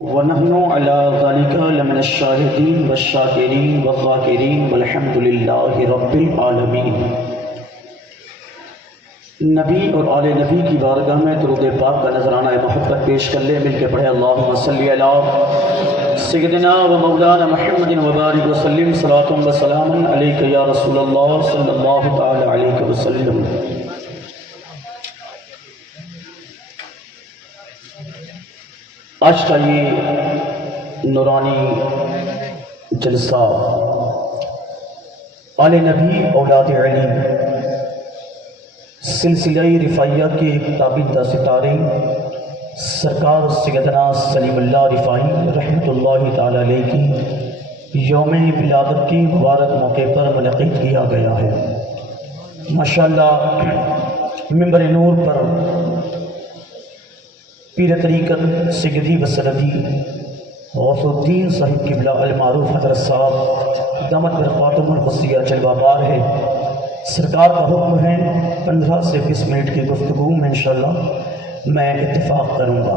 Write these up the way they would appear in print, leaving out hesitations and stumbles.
ونحن على ذلك لمن الشاهدين والشاكرين والذاكرين والحمد لله رب العالمين۔ نبی اور آل نبی کی بارگاہ میں درود پاک کا نذرانہ محبت پیش کر لے، مل کے پڑھے اللہم صلی علی سیدنا و مولانا محمد وبارک وسلم صلاۃ و سلام علیک یا رسول اللہ صلی اللہ تعالی علیہ وسلم۔ آج کا یہ نورانی جلسہ آل نبی اولاد علی سلسلہ رفاعیہ کے تابندہ ستارے سرکار سیدنا سلیم اللہ رفاعی رحمۃ اللہ تعالی علیہ کی یوم ولادت کے مبارک موقع پر منعقد کیا گیا ہے۔ ماشاءاللہ ممبر نور پر پیر طریقت سیدی و سندی غوث الدین صاحب قبلہ المعروف حضرت صاحب دامت برکاتہم القدسیہ جلوہ بار ہے۔ سرکار کا حکم ہے 15 سے 20 منٹ کی گفتگو میں انشاءاللہ میں اتفاق کروں گا۔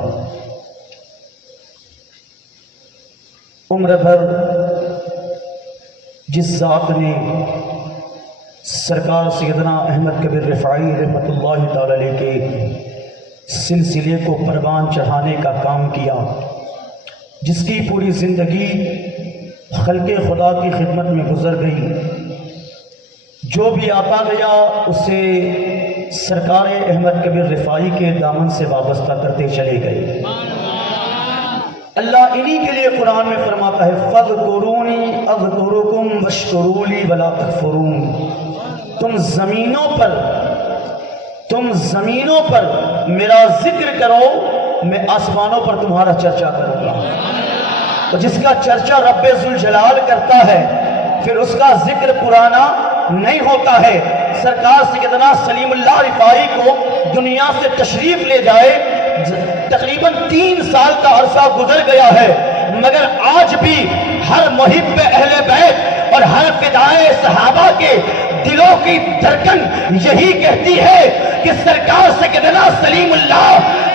عمر بھر جس ذات نے سرکار سیدنا احمد کبیر رفاعی رحمۃ اللہ تعالی علیہ کے سلسلے کو پروان چڑھانے کا کام کیا، جس کی پوری زندگی خلق خدا کی خدمت میں گزر گئی، جو بھی آتا گیا اسے سرکار احمد کبیر رفاعی کے دامن سے وابستہ کرتے چلے گئے۔ اللہ انہی کے لیے قرآن میں فرماتا ہے فَاذْكُرُونِي أَذْكُرُكُمْ وَاشْكُرُوا لِي وَلَا تَكْفُرُونَ۔ تم زمینوں پر میرا ذکر کرو، میں آسمانوں پر تمہارا چرچا کروں گا۔ تو جس کا چرچا رب ذوالجلال کرتا ہے پھر اس کا ذکر پرانا نہیں ہوتا ہے۔ سرکار سیدنا سلیم اللہ رفاعی کو دنیا سے تشریف لے جائے تقریباً 3 سال کا عرصہ گزر گیا ہے، مگر آج بھی ہر محب اہل بیت اور ہر فدائے صحابہ کے دلوں کی دھڑکن یہی کہتی ہے کہ سرکار سیدنا سلیم اللہ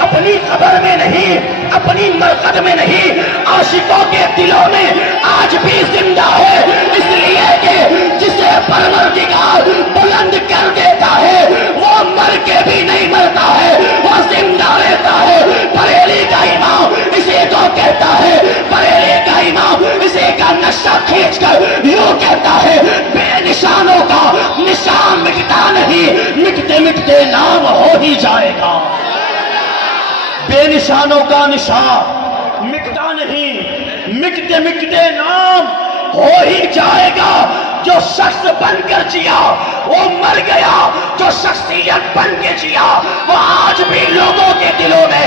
اپنی قبر میں نہیں، اپنی مرقد میں نہیں، عاشقوں کے دلوں میں آج بھی زندہ ہے، اس لیے کہ جسے پروردگار بلند کر دیتا ہے وہ مر کے بھی نہیں مرتا ہے، وہ زندہ رہتا ہے۔ بریلی کا امام اسے تو کہتا ہے، بریلی کا امام اسے کا نشہ کھینچ کر یوں کہتا ہے بے نشانوں کا نشان مٹتا نہیں، مٹتے مٹتے نام ہو ہی جائے گا۔ بے نشانوں کا نشان مٹتا نہیں، مٹتے مٹتے نام ہو ہی جائے گا۔ جو شخص بن کر جیا وہ مر گیا، جو شخصیت بن کے جیا وہ آج بھی لوگوں کے دلوں میں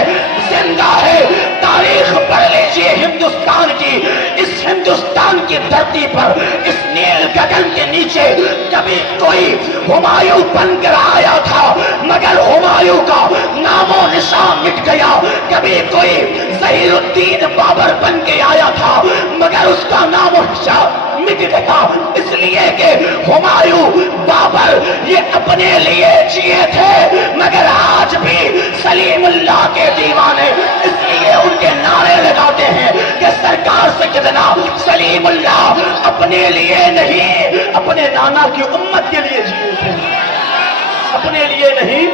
زندہ ہے۔ تاریخ پڑھ لیجئے ہندوستان کی، اس ہندوستان کی دھرتی پر، اس نیل گگن کے نیچے کبھی کوئی ہمایوں بن کر آیا تھا مگر ہمایوں کا نام و نشان مٹ گیا۔ کبھی کوئی ظہیر الدین بابر بن کے آیا تھا مگر اس کا نام و نشان مٹ گیا، اس لیے کہ ہمایوں بابر یہ اپنے لیے جیے تھے مگر آج بھی سلیم اللہ کے دیوانے اس لیے ان کے نعرے لگاتے ہیں کہ سرکار سیدنا سلیم اللہ اپنے لیے نہیں، اپنے نانا کی امت کے لیے جیے تھے، اپنے لیے نہیں۔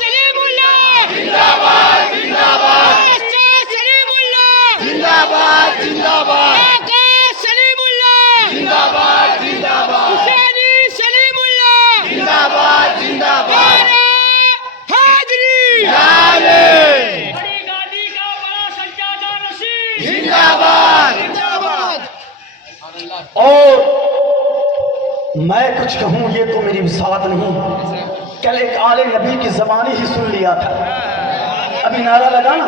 سلیم اللہ زندہ باد، زندہ باد، سلیم اللہ زندہ باد، زندہ باد، سلیم اللہ زندہ باد، زندہ باد، حسینی سلیم اللہ زندہ باد، زندہ باد، حاضری نعرے بڑی گاڑی کا بڑا سجادہ نشین زندہ باد، زندہ باد۔ اور میں کچھ کہوں یہ تو میری وسعت نہیں، کل ایک آل نبی کی زبانی ہی سن لیا تھا، ابھی نعرہ لگانا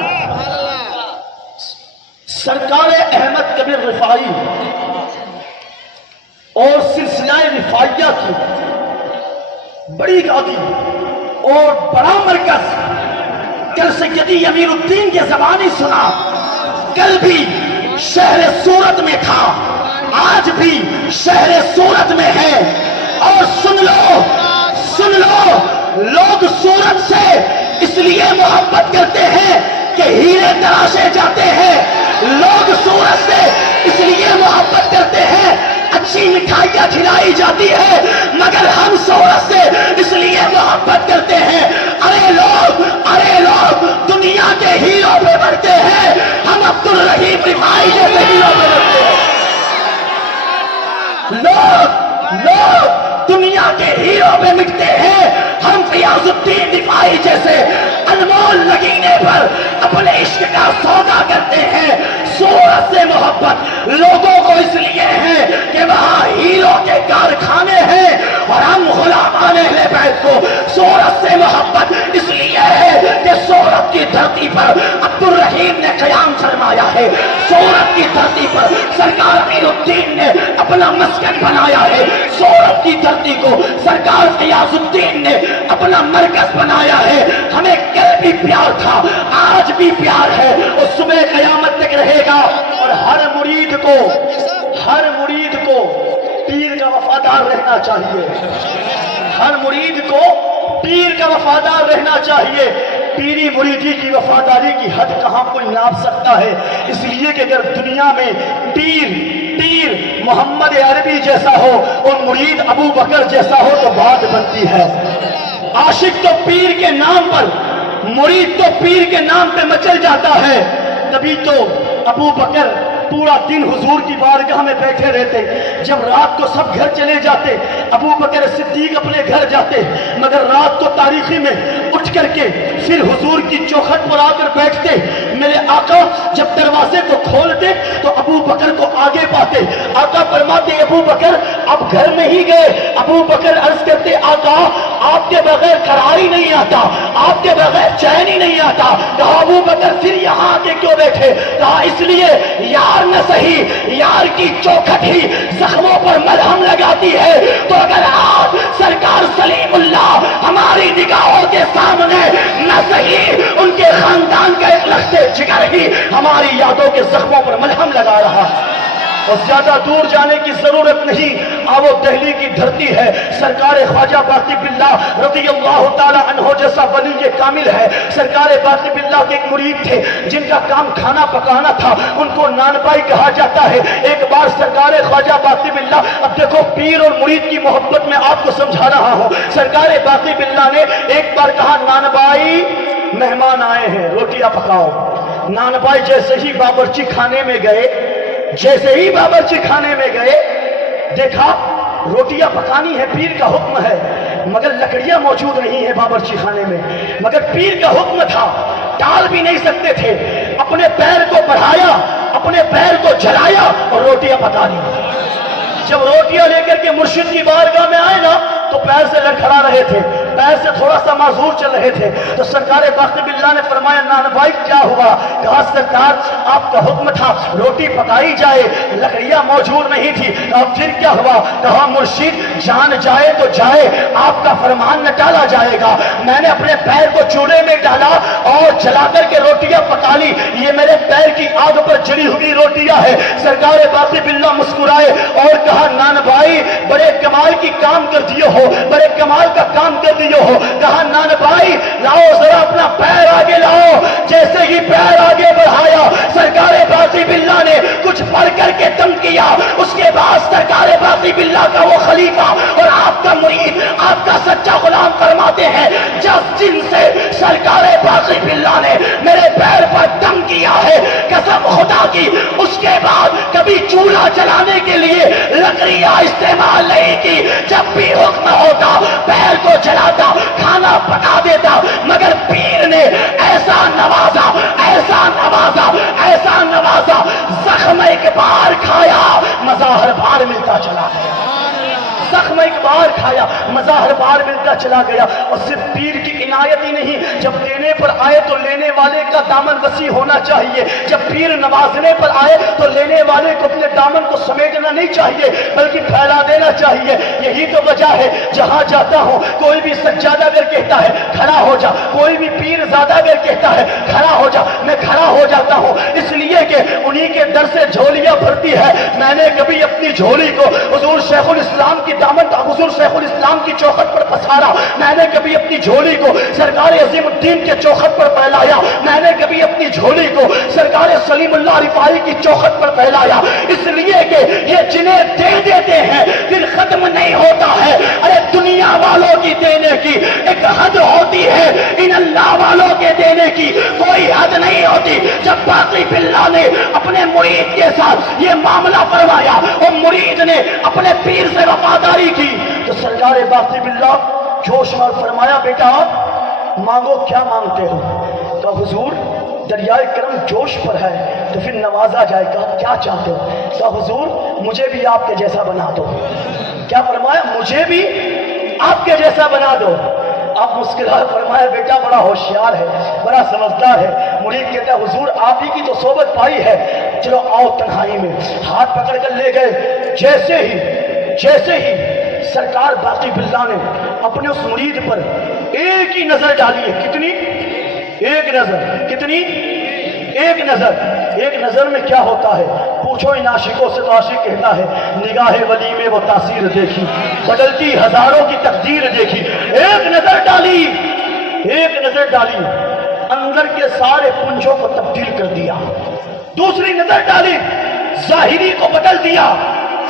سرکار احمد کبیر رفاعی اور سلسلہ رفاعیہ کی بڑی گادی اور بڑا مرکز کل سیدی امیر الدین کے زبانی سنا، کل بھی شہر سورت میں تھا، آج بھی شہر سورت میں ہے۔ اور سن لو لوگ سورت سے اس لیے محبت کرتے ہیں کہ ہیرے تراشے جاتے ہیں، لوگ سورج سے اس لیے محبت کرتے ہیں، اچھی مٹھائیاں کھلائی جاتی ہے، مگر ہم سورج سے اس لیے محبت کرتے ہیں، ارے لوگ دنیا کے ہیرو پہ بڑھتے ہیں، ہم عبدالرحیم رفاعی جیسے ہیرو پہ بڑھتے ہیں۔ لوگ دنیا کے ہیرو پہ مٹتے ہیں، ہم فیاض الدین رفاعی جیسے انمول نگینے پر اپنے عشق کا سودا کرتے ہیں۔ سورج سے محبت لوگوں کو اس لیے ہے کہ وہاں ہیرو کے کارخانے ہیں، اور ہم غلامان اہل بیت کو سورج سے محبت اس لیے ہے کہ سورج کی دھرتی پر عبدالرحیم نے قیام فرمایا ہے، سورج کی دھرتی پر سرکار امیر الدین نے اپنا مسکن بنایا ہے، سورج کی دھرتی کو سرکار فیاض الدین نے اپنا مرکز بنایا ہے۔ ہمیں کل بھی پیار تھا، آج بھی پیار ہے، اور صبح قیامت تک رہے گا۔ اور ہر مرید کو پیر کا وفادار رہنا چاہیے، ہر مرید کو پیر کا وفادار رہنا چاہیے۔ پیری مریدی کی وفاداری کی حد کہاں کوئی ناپ سکتا ہے؟ اس لیے کہ اگر دنیا میں پیر محمد عربی جیسا ہو اور مرید ابو بکر جیسا ہو تو بات بنتی ہے۔ عاشق تو پیر کے نام پر، مرید تو پیر کے نام پہ مچل جاتا ہے۔ تبھی تو ابو بکر پورا دن حضور کی بارگاہ میں بیٹھے رہتے، جب رات کو سب گھر چلے جاتے ابو بکر صدیق اپنے گھر جاتے، مگر رات کو تاریخی میں اٹھ کر کے پھر حضور کی چوکھٹ پر آ کر بیٹھتے۔ میرے آقا جب دروازے کو کھولتے تو ابو بکر کو آگے پاتے، آقا فرماتے ابو بکر اب گھر میں ہی گئے؟ ابو بکر عرض کرتے آقا آپ کے بغیر قرار ہی نہیں آتا، آپ کے بغیر چین ہی نہیں آتا۔ کہا ابو بکر پھر یہاں آ کے کیوں بیٹھے؟ کہا اس لیے یار نہ صحیح، یار کی چوکھٹ ہی زخموں پر مرہم لگاتی ہے، تو اگر آج سرکار سلیم اللہ ہماری نگاہوں کے سامنے نہ صحیح ان کے خاندان کا ایک لختے جگر ہی ہماری یادوں کے زخموں پر مرہم لگا رہا ہے، اور زیادہ دور جانے کی ضرورت نہیں، آب و دہلی کی دھرتی ہے، سرکار خواجہ باقی باللہ رضی اللہ تعالی عنہ جیسا ولی کامل ہے۔ سرکار باقی باللہ کے ایک مرید تھے جن کا کام کھانا پکانا تھا، ان کو نانبائی کہا جاتا ہے۔ ایک بار سرکار خواجہ باقی باللہ، اب دیکھو پیر اور مرید کی محبت میں آپ کو سمجھا رہا ہوں، سرکار باقی باللہ نے ایک بار کہا نانبائی مہمان آئے ہیں روٹیاں پکاؤ۔ نانبائی جیسے ہی باورچی خانے میں گئے، دیکھا روٹیاں پکانی ہے، پیر کا حکم ہے، مگر لکڑیاں موجود نہیں ہے باورچی خانے میں، مگر پیر کا حکم تھا، ٹال بھی نہیں سکتے تھے، اپنے پیر کو بڑھایا، اپنے پیر کو جلایا اور روٹیاں پکا لی۔ جب روٹیاں لے کر کے مرشد کی بارگاہ میں آئے نا تو پیر سے لڑکھڑا رہے تھے، پیر سے تھوڑا سا معذور چل رہے تھے، تو سرکار باقی باللہ نے فرمایا نانبائی کیا ہوا؟ کہا سرکار آپ کا حکم تھا روٹی پکائی جائے، لکڑیاں موجود نہیں تھی۔ اب پھر کیا ہوا؟ کہا مرشد جان جائے تو جائے، آپ کا فرمان نہ ٹالا جائے گا، میں نے اپنے پیر کو چولہے میں ڈالا اور جلا کر کے روٹیاں پکا لی، یہ میرے پیر کی آگ پر جلی ہوئی روٹیاں ہے۔ سرکار باقی باللہ مسکرائے اور کہا نانبائی بڑے کمال کی کام کر دیے ہو، بڑے کمال کا کام کر دیے ہو۔ کہا نانبائی لاؤ ذرا اپنا پیر آگے لاؤ، جیسے ہی پیر آگے بڑھایا سرکار باقی باللہ نے کچھ پڑھ کر کے دم کیا، اس کے بعد سرکار باقی باللہ کا وہ خلیفہ اور آپ کا مرید، آپ کا سچا غلام فرماتے ہیں جس جن سے سرکار باقی باللہ نے میرے پیر پر دم کیا ہے قسم خدا کی، اس کے بعد کبھی چولہا جلانے کے لیے لکڑیاں استعمال نہیں کی، جب بھی حکم ہوتا پیر کو جلاتا، کھانا پکا دیتا، مگر پیر نے ایسا نوازا، ایسا نوازا، ایسا نوازا، زخم ایک بار کھایا مظاہر بار ملتا چلا گیا، زخم ایک بار کھایا مظاہر بار ملتا چلا گیا۔ اور صرف پیر کی عنایت ہی نہیں، جب دینے پر آئے تو لینے والے کا دامن وسیع ہونا چاہیے، جب پیر نوازنے پر آئے تو لینے والے کو اپنے دامن کو سمیٹنا نہیں چاہیے بلکہ پھیلا دینا چاہیے۔ یہی تو وجہ ہے جہاں جاتا ہوں کوئی بھی سجادہ اگر کہتا ہے کھڑا ہو جا، کوئی بھی پیر زادہ اگر کہتا ہے کھڑا ہو جا، میں کھڑا ہو جاتا ہوں، اس لیے کہ انہی کے در سے جھولیاں بھرتی ہے۔ میں نے کبھی اپنی جھولی کو حضور شیخ الاسلام کی دامن حضور شیخ الاسلام کی چوکھٹ پر پسارا، میں نے کبھی اپنی جھولی کو سرکار عظیم الدین کے چوکھٹ پر پھیلایا، میں نے کبھی اپنی جھولی کو سرکار سلیم اللہ رفاعی کی چوکھٹ پر پھیلایا، اس لیے کہ یہ جنہیں دے دیتے ہیں پھر ختم نہیں ہوتا ہے۔ ارے دنیا والوں کی دینے کی ایک حد ہوتی ہے، ان اللہ والوں کے دینے کی کوئی حد نہیں ہوتی۔ جب باقی باللہ نے اپنے مرید کے ساتھ یہ معاملہ فرمایا اور مرید نے اپنے پیر سے وفاداری کی تو سرکار باقی باللہ جوش میں فرمایا بیٹا مانگو کیا مانگتے ہو؟ تو حضور دریائے کرم جوش پر ہے تو پھر نوازا جائے گا، کیا چاہتے ہو؟ تو حضور مجھے بھی آپ کے جیسا بنا دو۔ کیا فرمایا؟ مجھے بھی آپ کے جیسا بنا دو۔ آپ مسکرائے فرمایا بیٹا بڑا ہوشیار ہے، بڑا سمجھدار ہے۔ مرید کہتا ہے حضور آپ ہی کی تو صحبت پائی ہے، چلو آؤ تنہائی میں۔ ہاتھ پکڑ کر لے گئے، جیسے ہی سرکار باقی باللہ نے اپنے اس مرید پر ایک ہی نظر ڈالی ہے۔ کتنی؟ ایک نظر۔ کتنی؟ ایک نظر۔ ایک نظر میں کیا ہوتا ہے پوچھو ان عاشقوں سے، تو عاشق کہتا ہے نگاہ ولی میں وہ تاثیر دیکھی، بدلتی ہزاروں کی تقدیر دیکھی۔ ایک نظر ڈالی، ایک نظر ڈالی، اندر کے سارے پنجوں کو تبدیل کر دیا۔ دوسری نظر ڈالی، ظاہری کو بدل دیا۔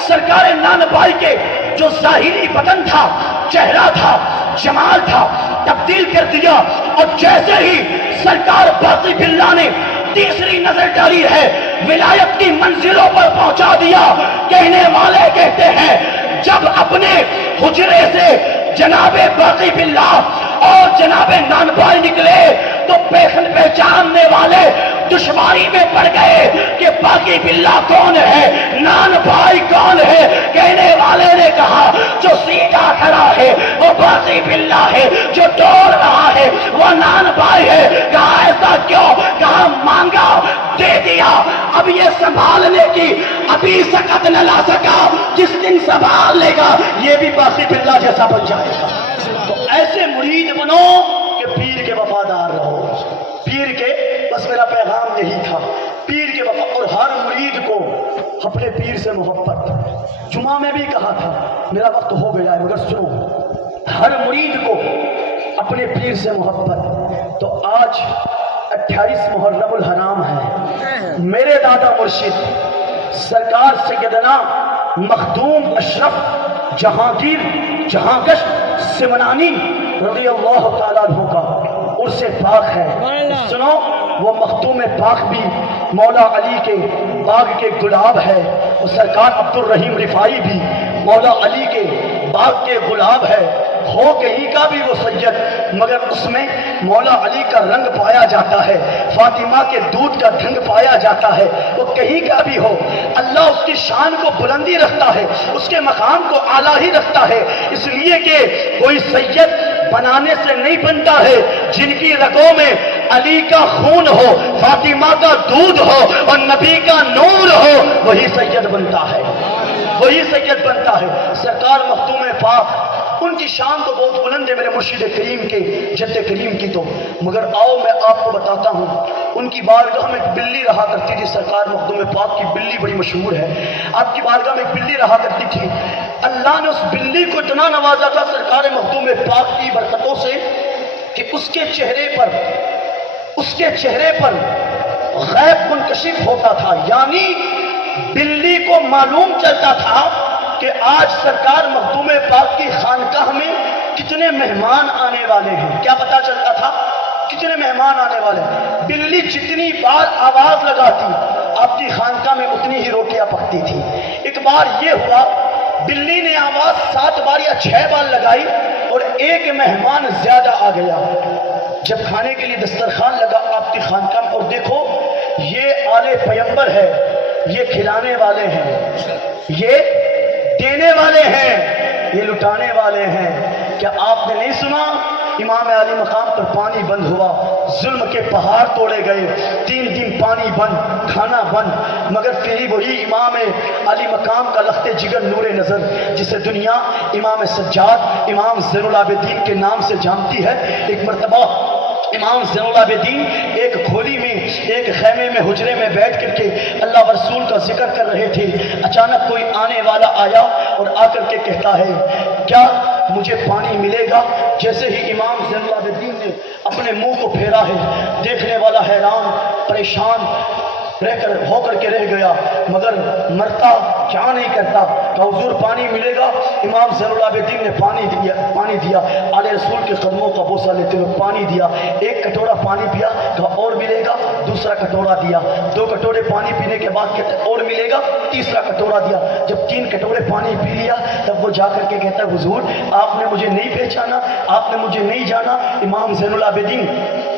سرکار نانبھائی کے جو ظاہری بدن تھا، چہرہ تھا، جمال تھا، تبدیل کر دیا۔ اور جیسے ہی سرکار باقی باللہ نے تیسری نظر ڈالی ہے، ولایت کی منزلوں پر پہنچا دیا۔ کہنے والے کہتے ہیں جب اپنے حجرے سے جناب باقی باللہ اور جناب نانبھائی نکلے تو پہچاننے والے دشواری میں پڑ گئے کہ باقی باللہ کون ہے، نانبھائی کون ہے۔ کہنے والے نے کہا جو سیدھا کھڑا ہے وہ باقی باللہ ہے، جو ڈول رہا ہے وہ نانبھائی ہے۔ کہا ایسا کیوں؟ کہا مانگا دے دیا، اب یہ سنبھالنے کی ابھی سکت نہ لا سکا، جس دن سنبھال لے گا یہ بھی باقی باللہ جیسا بن جائے گا۔ تو ایسے مرید بنو کہ پیر کے وفادار رہو، پیر کے، بس میرا پیغام یہی تھا، پیر کے وفا۔ اور ہر مرید کو اپنے پیر سے محبت، جمعہ میں بھی کہا تھا، میرا وقت ہو گیا ہے مگر سنو، ہر مرید کو اپنے پیر سے محبت۔ تو آج 28 محرم الحرام ہے، میرے دادا مرشد سرکار سیدنا مخدوم اشرف جہانگیر جہانگشت سمنانی رضی اللہ تعالیٰ عنہ کا عرس پاک ہے۔ سنو وہ مخدوم پاک بھی مولا علی کے باغ کے گلاب ہے، اور سرکار عبد الرحیم رفاعی بھی مولا علی کے باغ کے گلاب ہے۔ ہو کہیں کا بھی وہ سید مگر اس میں مولا علی کا رنگ پایا جاتا ہے، فاطمہ کے دودھ کا ڈھنگ پایا جاتا ہے۔ وہ کہیں کا بھی ہو، اللہ اس کی شان کو بلندی رکھتا ہے، اس کے مقام کو اعلیٰ ہی رکھتا ہے، اس لیے کہ کوئی سید بنانے سے نہیں بنتا ہے، جن کی رگوں میں علی کا خون ہو، فاطمہ کا دودھ ہو اور نبی کا نور ہو، وہی سید بنتا ہے، وہی سید بنتا ہے۔ سرکار مخدوم پاک ان کی شان تو بہت بلند ہے میرے مرشد کریم کے، جد کریم کی تو، مگر آؤ میں آپ کو بتاتا ہوں، ان کی بارگاہ میں ایک بلی رہا کرتی تھی۔ سرکار مخدوم پاک کی بلی بڑی مشہور ہے، آپ کی بارگاہ میں ایک بلی رہا کرتی تھی۔ اللہ نے اس بلی کو اتنا نوازا تھا سرکار مخدوم پاک کی برکتوں سے کہ اس کے چہرے پر غیب منکشف ہوتا تھا، یعنی بلی کو معلوم چلتا تھا کہ آج سرکار مخدوم پاک کی خانقاہ میں کتنے مہمان آنے والے ہیں۔ کیا پتا چلتا تھا؟ کتنے مہمان آنے والے ہیں۔ بلی جتنی بار آواز لگاتی آپ کی خانقاہ میں اتنی ہی روٹیاں پکتی تھی۔ ایک بار یہ ہوا بلی نے آواز 7 بار یا 6 بار لگائی اور ایک مہمان زیادہ آ گیا۔ جب کھانے کے لیے دسترخوان لگا آپ کی خانقاہ میں، اور دیکھو یہ آل پیمبر ہے، یہ کھلانے والے ہیں، یہ دینے والے ہیں، یہ لٹانے والے ہیں۔ کیا آپ نے نہیں سنا امام علی مقام پر پانی بند ہوا، ظلم کے پہاڑ توڑے گئے، 3 دن پانی بند، کھانا بند، مگر پھر ہی وہی امام علی مقام کا لخت جگر نور نظر، جسے دنیا امام سجاد، امام زین العابدین کے نام سے جانتی ہے، ایک مرتبہ امام زین العابدین ایک کھولی میں ایک خیمے میں حجرے میں بیٹھ کر کے اللہ و رسول کا ذکر کر رہے تھے. اچانک کوئی آنے والا آیا اور آ کر کے کہتا ہے کیا مجھے پانی ملے گا؟ جیسے ہی امام زین العابدین نے اپنے منہ کو پھیرا ہے دیکھنے والا حیران پریشان ہو کر کے رہ گیا مگر مرتا کیا نہیں کرتا کہ حضور پانی ملے گا. امام زین العابدین نے پانی دیا آل رسول کے قدموں کا بوسہ لیتے ہوئے پانی دیا. ایک کٹورا پانی پیا کہا اور ملے گا. دوسرا کٹورا دیا. 2 کٹورے پانی پینے کے بعد کہتے اور ملے گا. تیسرا کٹورا دیا. جب 3 کٹورے پانی پی لیا تب وہ جا کر کے کہتا ہے حضور آپ نے مجھے نہیں پہچانا, آپ نے مجھے نہیں جانا. امام زین العابدین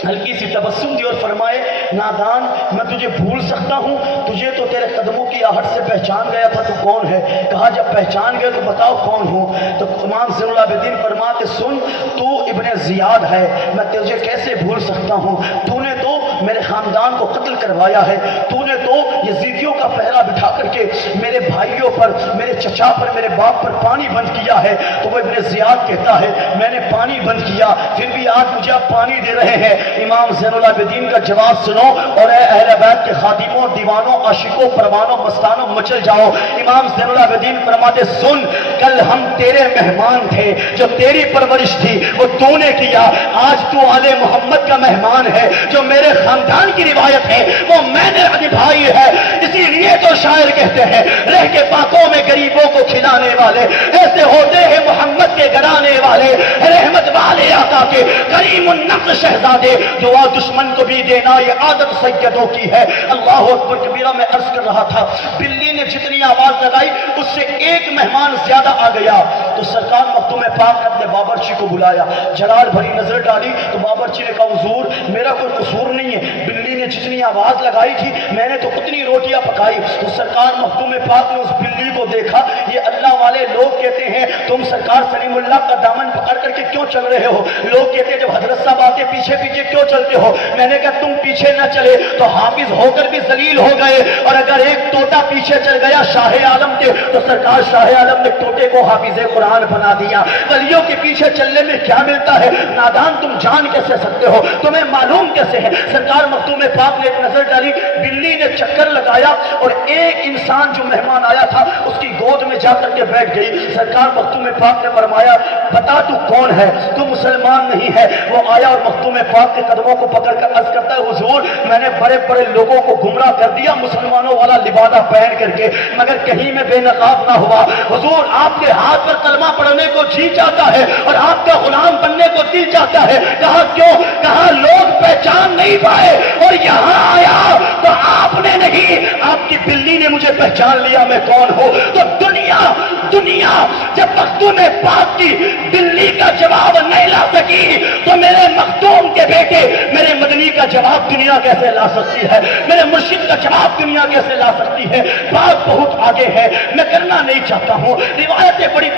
ہلکی سی تبسم دی اور فرمائے نادان میں تجھے بھول سکتا ہوں, تجھے تو تیرے قدموں کی آہٹ سے پہچان گیا تھا, تو کون ہے؟ کہا جب پہچان گئے تو بتاؤ کون ہوں. تو امام زین العابدین فرماتے سن تو ابن زیاد ہے, میں تجھے کیسے بھول سکتا ہوں, تو نے تو میرے خاندان کو قتل کروایا ہے, تو نے تو یزیدیوں کا پہرا بٹھا کر کے میرے بھائیوں پر میرے چچا پر میرے باپ پر پانی بند کیا ہے. تو وہ ابن زیاد کہتا ہے میں نے پانی بند کیا پھر بھی آج مجھے آپ پانی دے رہے ہیں. امام زین العابدین کا جواب سنو اور اے اہل بیت کے خادموں دیوانوں عاشقوں پروانوں مستانوں مچل جاؤ. امام زین العابدین فرماتے سن کل ہم تیرے مہمان تھے, جو تیری پرورش تھی وہ تو نے کیا, آج تو آل محمد کا مہمان ہے, جو میرے خاندان کی روایت ہے وہ میں نے نبھائی ہے. اسی لیے تو شاعر کہتے ہیں رہ کے پاکوں میں غریبوں کو کھلانے والے ایسے ہوتے ہیں محمد کے گھرانے والے, رحمت والے آقا کے کریم النقش شہزادے, دعا دشمن کو بھی دینا یہ عادت سیدوں کی ہے. اللہ اکبر کبیرہ. میں عرض کر رہا تھا بلی نے جتنی آواز لگائی اس سے ایک مہمان زیادہ آ گیا. تو سرکار مختوم پاک نے اپنے بابرچی کو بلایا, جلال بھری نظر ڈالی تو بابرچی نے کہا حضور میرا کوئی قصور نہیں ہے, بلی نے جتنی آواز لگائی تھی میں نے تو اتنی روٹیاں پکائی. تو سرکار مختوم پاک نے اس بلی کو دیکھا, یہ اللہ والے لوگ کہتے ہیں تم سرکار سلیم اللہ کا دامن پکڑ کر کے کیوں چل رہے ہو, لوگ کہتے ہیں جب حضرت صاحب آتے پیچھے پیچھے کیوں چلتے ہو. میں نے کہا تم پیچھے نہ چلے تو حافظ ہو کر بھی ذلیل ہو گئے, اور اگر ایک طوطا پیچھے چل گیا شاہ عالم کے تو سرکار شاہ عالم نے طوطے کو حافظ قرآن بنا دیا. ولیوں کے پیچھے چلنے میں کیا ملتا ہے؟ نادان تم جان کیسے سکتے ہو, تمہیں معلوم کیسے ہے؟ سرکار مختوم پاک نے ایک نظر ڈالی, بلی نے چکر لگایا اور ایک انسان جو مہمان آیا تھا اس کی گود میں جا کر کے بیٹھ گئی. سرکار مختوم پاک نے فرمایا بتا تو کون ہے, تو مسلمان نہیں ہے. وہ آیا اور مختوم پاک کے قدموں کو پکڑ کر عرض کرتا ہے حضور میں نے بڑے بڑے لوگوں کو گمراہ کر دیا مسلمانوں والا لبادہ پہن کر کے, مگر کہیں میں بے نقاب نہ ہوا. حضور آپ کے ہاتھ پر کلمہ پڑھنے کو جی چاہتا ہے اور آپ کا غلام بننے کو دل چاہتا ہے. کہا کیوں؟ کہا لوگ پہچان نہیں پائے اور یہاں آیا تو آپ نے نہیں, آپ کی بلی نے مجھے پہچان لیا میں کون ہوں. تو دنیا جب مختوم پاک کی بلی کا جواب نہیں لا سکی تو میرے مختوم کے بیٹے میرے مدنی کا جواب دنیا کیسے لا سکتی ہے, میرے مرشد کا جواب دنیا کیسے لا سکتی ہے. بات بہت آگے ہے, میں کرنا نہیں چاہتا ہوں, روایتیں بڑی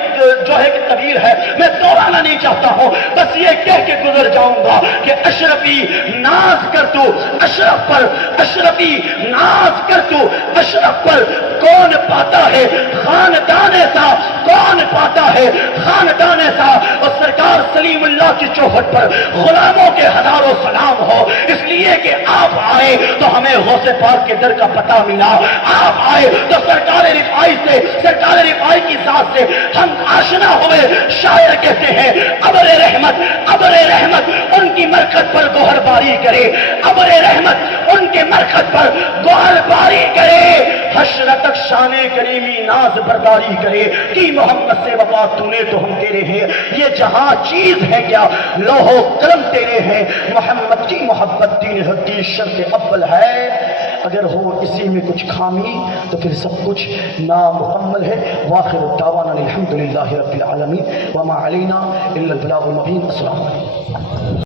جو ہے کہ طویل ہے, میں دوہرانا نہیں چاہتا ہوں, بس یہ کہہ کے گزر جاؤں گا کہ اشرفی ناز کر تو اشرف پر, اشرفی ناز کر تو اشرف پر, کون پاتا ہے خاندان ایسا, کون پاتا ہے خاندان ایسا. اور سرکار سلیم اللہ کی چوکھٹ پر غلاموں کے ہزاروں سلام ہو, اس لیے کہ آپ آئے تو ہمیں غوث پاک کے در کا پتہ ملا, آپ آئے تو سرکار رفاعی سے, سرکار رفاعی کی ذات سے ہم آشنا ہوئے. شاعر کہتے ہیں ابر رحمت ان کی مرکز پر گوہر باری کرے, ابر رحمت ان کے مرکز پر گوہر باری کرے, حشر تک شان کریمی ناز برداری کرے. کی محمد سے وفا تو نے تو ہم تیرے ہیں, یہ جہاں چیز ہے کیا لوح و قلم تیرے ہیں, محمد کی محبت دین حدیث شرط اول ہے, اگر ہو اسی میں کچھ خامی تو پھر سب کچھ نامکمل ہے. واخر الدعوانا الحمدللہ رب العالمین وما علینا الا البلاغ المبین. السلام علیکم.